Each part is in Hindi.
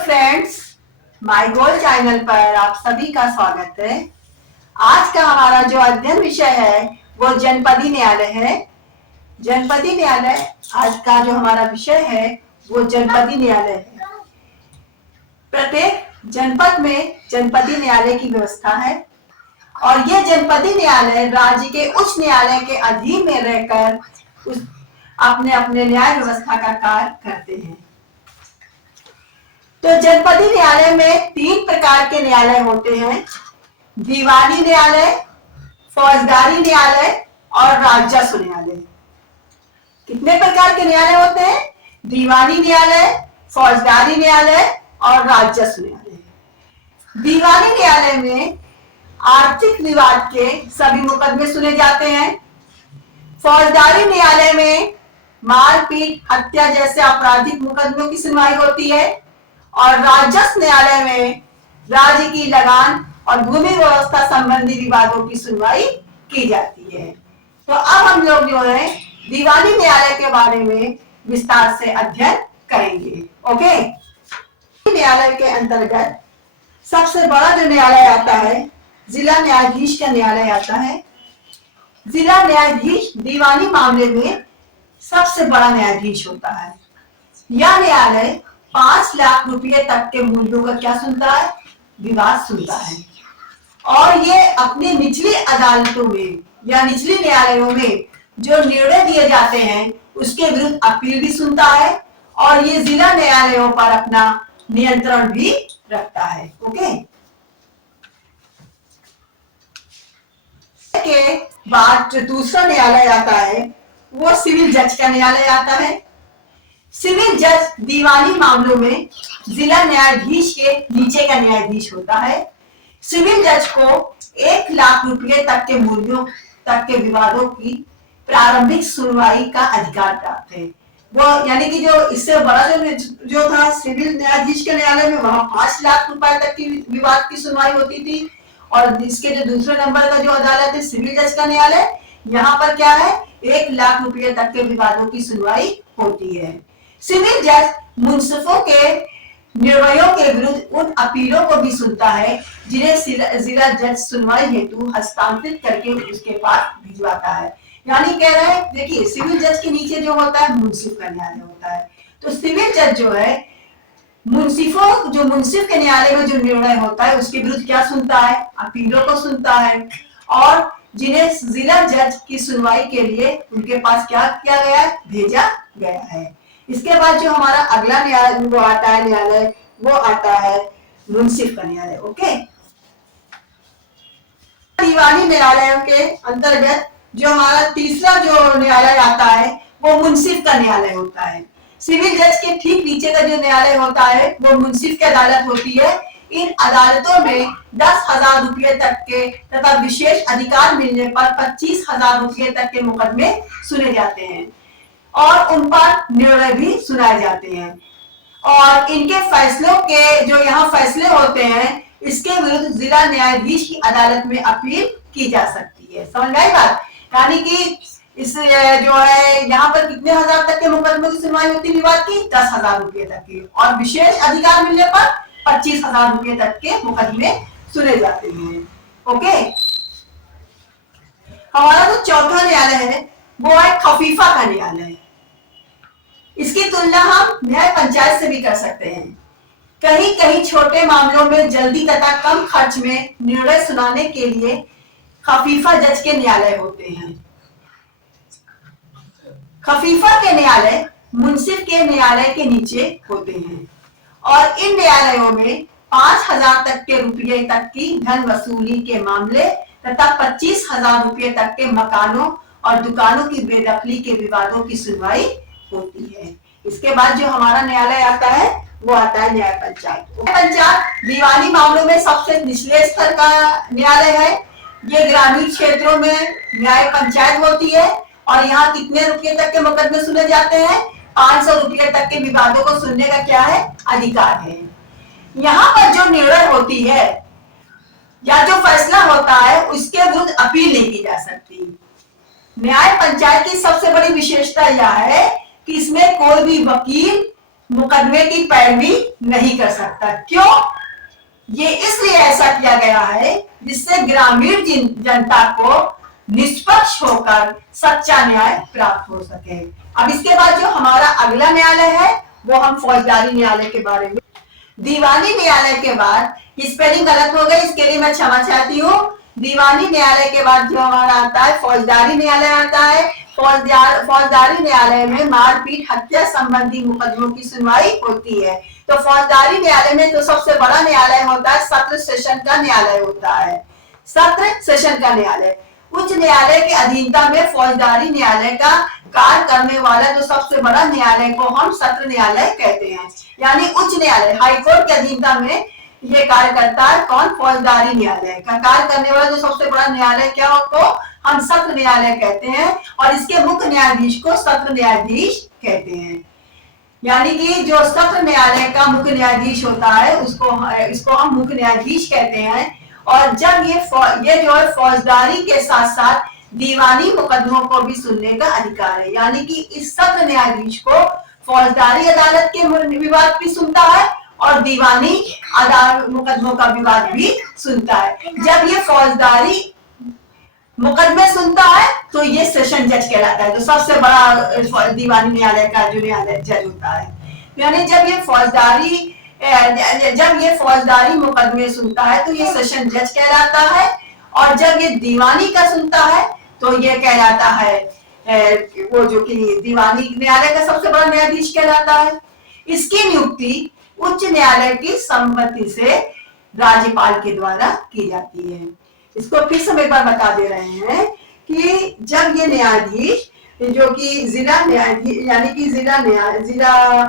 फ्रेंड्स, माय गोल चैनल पर आप सभी का स्वागत है। आज का हमारा जो अध्ययन विषय है वो जनपदी न्यायालय है। जनपदी न्यायालय आज का जो हमारा विषय है वो जनपदी न्यायालय है। प्रत्येक जनपद में जनपदी न्यायालय की व्यवस्था है और ये जनपदी न्यायालय राज्य के उच्च न्यायालय के अधीन में रहकर अपने अपने न्याय व्यवस्था का कार्य करते हैं। तो जनपदी न्यायालय में 3 प्रकार के न्यायालय होते हैं: दीवानी न्यायालय, फौजदारी न्यायालय और राजस्व न्यायालय। कितने प्रकार के न्यायालय होते हैं? दीवानी न्यायालय, फौजदारी न्यायालय और राजस्व न्यायालय। दीवानी न्यायालय में आर्थिक विवाद के सभी मुकदमे सुने जाते हैं। फौजदारी न्यायालय में मारपीट, हत्या जैसे आपराधिक मुकदमों की सुनवाई होती है और राजस्व न्यायालय में राज्य की लगान और भूमि व्यवस्था संबंधी विवादों की सुनवाई की जाती है। तो अब हम लोग जो है दीवानी न्यायालय के बारे में विस्तार से अध्ययन करेंगे। ओके, न्यायालय के अंतर्गत सबसे बड़ा जो न्यायालय आता है, जिला न्यायाधीश का न्यायालय आता है। जिला न्यायाधीश दीवानी मामले में सबसे बड़ा न्यायाधीश होता है। यह न्यायालय 5 लाख रुपए तक के मूल्यों का क्या सुनता है? विवाद सुनता है। और ये अपनी निचली अदालतों में या निचली न्यायालयों में जो निर्णय दिए जाते हैं उसके विरुद्ध अपील भी सुनता है और ये जिला न्यायालयों पर अपना नियंत्रण भी रखता है। ओके, के बाद जो दूसरा न्यायालय आता है वो सिविल जज का न्यायालय आता है। सिविल जज दीवानी मामलों में जिला न्यायाधीश के नीचे का न्यायाधीश होता है। सिविल जज को 1 लाख रुपए तक के मूल्यों तक के विवादों की प्रारंभिक सुनवाई का अधिकार प्राप्त है। वो यानी कि जो इससे बड़ा जो था सिविल न्यायाधीश के न्यायालय में, वहां 5 लाख रुपए तक की विवाद की सुनवाई होती थी और इसके जो दूसरे नंबर का जो अदालत है सिविल जज का न्यायालय, यहाँ पर क्या है, 1 लाख रुपए तक के विवादों की सुनवाई होती है। सिविल जज मुंसिफों के निर्णयों के विरुद्ध उन अपीलों को भी सुनता है जिन्हें जिला जज सुनवाई हेतु हस्तांतरित करके उसके पास भिजवाता है। यानी कह रहे हैं, देखिए सिविल जज के नीचे जो होता है मुंसिफ का न्यायालय होता है। तो सिविल जज जो है मुंसिफ के न्यायालय में जो निर्णय होता है उसके विरुद्ध क्या सुनता है? अपीलों को सुनता है और जिन्हें जिला जज की सुनवाई के लिए उनके पास क्या किया गया है? भेजा गया है। इसके बाद जो हमारा अगला न्यायालय वो आता है न्यायालय, वो आता है मुंसिफ का न्यायालय। ओके, दीवानी न्यायालयों के अंतर्गत जो हमारा तीसरा जो न्यायालय आता है वो मुंसिफ का न्यायालय होता है। सिविल जज के ठीक नीचे का जो न्यायालय होता है वो मुंसिफ की अदालत होती है। इन अदालतों में 10,000 रुपए तक के तथा विशेष अधिकार मिलने पर 25,000 रुपए तक के मुकदमे सुने जाते हैं और उन पर निर्णय भी सुनाए जाते हैं और इनके फैसलों के जो यहाँ फैसले होते हैं इसके विरुद्ध जिला न्यायाधीश की अदालत में अपील की जा सकती है। समझ आई बात? यानी कि इस जो है यहाँ पर कितने हजार तक के मुकदमे की सुनवाई होती है विवाद की? 10,000 रुपए तक की और विशेष अधिकार मिलने पर 25,000 रुपए तक के मुकदमे सुने जाते हैं। ओके, हमारा जो चौथा न्यायालय है वो है खफीफा का न्यायालय। इसकी तुलना हम न्याय पंचायत से भी कर सकते हैं। कहीं कहीं छोटे मामलों में जल्दी तथा कम खर्च में निर्णय सुनाने के लिए खफीफा जज के न्यायालय होते हैं। खफीफा के न्यायालय मुंसिफ के न्यायालय के नीचे होते हैं और इन न्यायालयों में 5,000 तक के रुपये तक की धन वसूली के मामले तथा 25,000 रुपये तक के मकानों और दुकानों की बेदखली के विवादों की सुनवाई होती है। इसके बाद जो हमारा न्यायालय आता है वो आता है न्याय पंचायत। पंचायत दीवानी मामलों में सबसे निचले स्तर का न्यायालय है। ये ग्रामीण क्षेत्रों में न्याय पंचायत होती है और यहाँ कितने रुपये तक के मुकदमे सुने जाते हैं? 500 रुपये तक के विवादों को सुनने का क्या है? अधिकार है। यहाँ पर जो निर्णय होती है या जो फैसला होता है उसके विरुद्ध अपील नहीं की जा सकती। न्याय पंचायत की सबसे बड़ी विशेषता यह है कि इसमें कोई भी वकील मुकदमे की पैरवी नहीं कर सकता। क्यों? ये इसलिए ऐसा किया गया है जिससे ग्रामीण जनता को निष्पक्ष होकर सच्चा न्याय प्राप्त हो सके। अब इसके बाद जो हमारा अगला न्यायालय है वो हम फौजदारी न्यायालय के बारे में। दीवानी न्यायालय के बाद, स्पेलिंग गलत हो गई, इसके लिए मैं क्षमा चाहती हूँ। दीवानी न्यायालय के बाद जो हमारा आता है फौजदारी न्यायालय आता है। फौजदारी न्यायालय में मारपीट हत्या संबंधी मुकदमों की सुनवाई होती है। तो फौजदारी न्यायालय में तो सबसे बड़ा न्यायालय होता है सत्र सेशन का न्यायालय होता है, सत्र सेशन का न्यायालय। उच्च न्यायालय के अधीनता में फौजदारी न्यायालय का कार्य करने वाला जो सबसे बड़ा न्यायालय को हम सत्र न्यायालय कहते हैं। यानी उच्च न्यायालय हाईकोर्ट के अधीनता में ये कार्य करता है कौन? फौजदारी न्यायालय का कार्य करने वाला जो सबसे बड़ा न्यायालय क्या को हम सत्र न्यायालय कहते हैं, और इसके मुख्य न्यायाधीश को सत्र न्यायाधीश कहते हैं। यानी कि जो सत्र न्यायालय का मुख्य न्यायाधीश होता है इसको हम मुख्य न्यायाधीश कहते हैं। और जब ये जो है फौजदारी के साथ साथ दीवानी मुकदमों को भी सुनने का अधिकार है। यानी कि इस सत्र न्यायाधीश को फौजदारी अदालत के विवाद भी सुनता है और दीवानी अदालत मुकदमों का विवाद भी सुनता है। जब ये फौजदारी मुकदमे सुनता है तो ये सेशन जज कहलाता है, जो सबसे बड़ा दीवानी न्यायालय का जो न्यायालय जज होता है। यानी जब ये फौजदारी मुकदमे सुनता है तो ये सेशन जज कहलाता है, और जब ये दीवानी का सुनता है तो ये कहलाता है वो जो कि दीवानी न्यायालय का सबसे बड़ा न्यायाधीश कहलाता है। इसकी नियुक्ति उच्च न्यायालय की सम्मति से राज्यपाल के द्वारा की जाती है। इसको फिर से एक बार बता दे रहे हैं कि जब ये न्यायाधीश जो कि जिला न्यायाधीश यानी कि जिला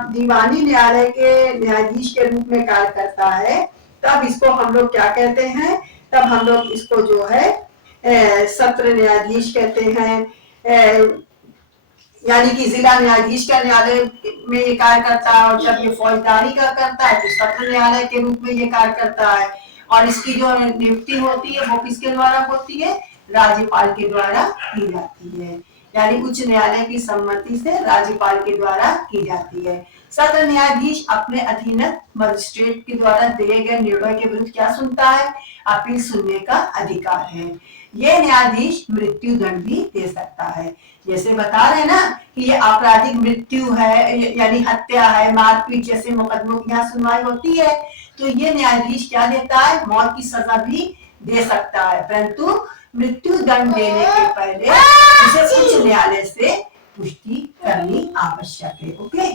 दीवानी न्यायालय के न्यायाधीश के रूप में कार्य करता है, तब इसको हम लोग क्या कहते हैं? तब हम लोग इसको जो है सत्र न्यायाधीश कहते हैं। यानी कि जिला न्यायाधीश का न्यायालय में ये कार्य करता है, और जब ये फौजदारी का करता है तो सत्र न्यायालय के रूप में ये कार्य करता है। और इसकी जो नियुक्ति होती है वो किसके द्वारा होती है? राज्यपाल के द्वारा की जाती है। यानी उच्च न्यायालय की सम्मति से राज्यपाल के द्वारा की जाती है। सत्र न्यायाधीश अपने अधीनस्थ मजिस्ट्रेट के द्वारा दिए गए निर्णय के विरुद्ध क्या सुनता है? अपील सुनने का अधिकार है। ये न्यायाधीश मृत्यु दंड भी दे सकता है। जैसे बता रहे ना कि ये आपराधिक मृत्यु है, यानी हत्या है, मारपीट जैसे मुकदमों की यहाँ सुनवाई होती है, तो ये न्यायाधीश क्या देता है? मौत की सजा भी दे सकता है, परंतु मृत्यु दंड देने के पहले इसे उच्च न्यायालय से पुष्टि करनी आवश्यक है। ओके,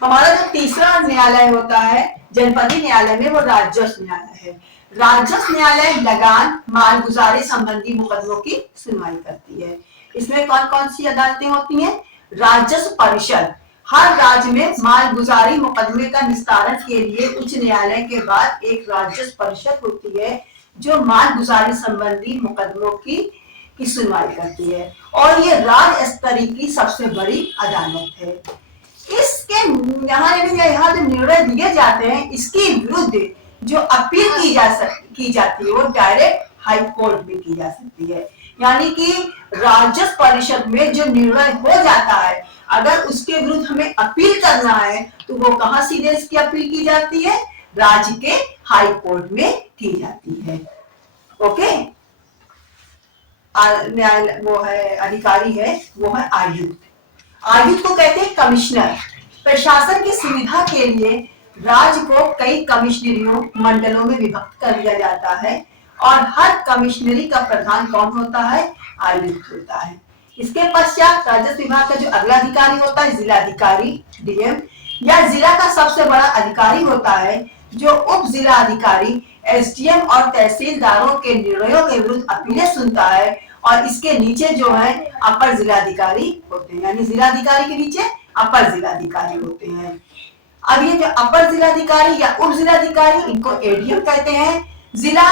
हमारा जो तीसरा न्यायालय होता है जनपदीय न्यायालय में, वो राजस्व न्यायालय है। राजस्व न्यायालय लगान मालगुजारी संबंधी मुकदमों की सुनवाई करती है। इसमें कौन कौन सी अदालतें होती हैं? राजस्व परिषद हर राज्य में मालगुजारी मुकदमे का निस्तारण के लिए उच्च न्यायालय के बाद एक राजस्व परिषद होती है जो मालगुजारी संबंधी मुकदमों की सुनवाई करती है, और ये राज्य स्तरीय की सबसे बड़ी अदालत है। इसके यहाँ जो निर्णय दिए जाते हैं इसके विरुद्ध जो अपील की जाती है वो डायरेक्ट हाई कोर्ट में की जा सकती है। यानी कि राजस्व परिषद में जो निर्णय हो जाता है, अगर उसके विरुद्ध हमें अपील करना है तो वो कहाँ सीधे इसकी अपील की जाती है? राज्य के हाई कोर्ट में की जाती है। ओके, न्यायालय वो है अधिकारी है, वो है आयुक्त। आयुक्त को कहते हैं कमिश्नर। प्रशासन की सुविधा के लिए राज्य को कई कमिश्नरियों मंडलों में विभक्त कर दिया जाता है, और हर कमिश्नरी का प्रधान कौन होता है? आयुक्त होता है। इसके पश्चात राजस्व विभाग का जो अगला अधिकारी होता है जिलाधिकारी, डीएम, या जिला का सबसे बड़ा अधिकारी होता है जो उप जिला अधिकारी, एसडीएम और तहसीलदारों के निर्णयों के विरुद्ध अपीलें सुनता है, और इसके नीचे जो है अपर जिलाधिकारी होते हैं। यानी जिलाधिकारी के नीचे अपर जिलाधिकारी होते हैं। अब ये जो अपर जिलाधिकारी या उप जिलाधिकारी, इनको एडीएम कहते हैं। जिला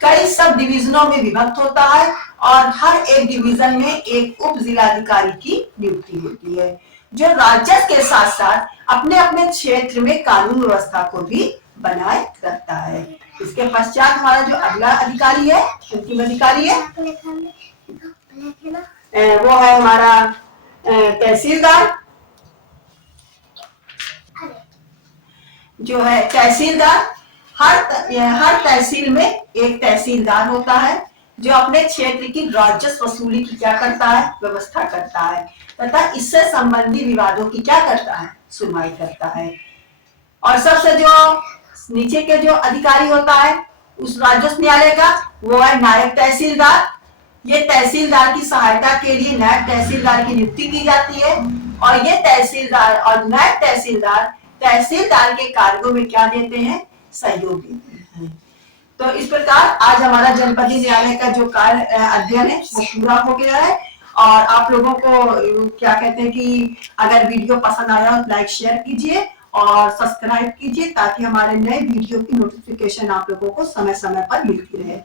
कई सब डिवीजनों में विभक्त होता है, और हर एक डिवीजन में एक उप जिलाधिकारी की नियुक्ति होती है, जो राजस्व के साथ साथ अपने अपने क्षेत्र में कानून व्यवस्था को भी बनाए रखता है। इसके पश्चात हमारा जो अगला अधिकारी है, अंतिम अधिकारी है, वो है हमारा तहसीलदार। जो है तहसीलदार, हर तहसील में एक तहसीलदार होता है जो अपने क्षेत्र की राजस्व वसूली की क्या करता है, व्यवस्था करता है तथा इससे संबंधी विवादों की क्या करता है, सुनवाई करता है। और सबसे जो नीचे के जो अधिकारी होता है उस राजस्व न्यायालय का, वो है नायब तहसीलदार। ये तहसीलदार की सहायता के लिए नायब तहसीलदार की नियुक्ति की जाती है और ये तहसीलदार और नायब तहसीलदार तहसीलदार के कार्यों में क्या देते हैं, सहयोग देते हैं। तो इस प्रकार आज हमारा जनपदीय न्यायालय का जो कार्य अध्ययन है वो पूरा हो गया है। और आप लोगों को क्या कहते हैं कि अगर वीडियो पसंद आया तो लाइक शेयर कीजिए और सब्सक्राइब कीजिए ताकि हमारे नए वीडियो की नोटिफिकेशन आप लोगों को समय समय पर मिलती रहे।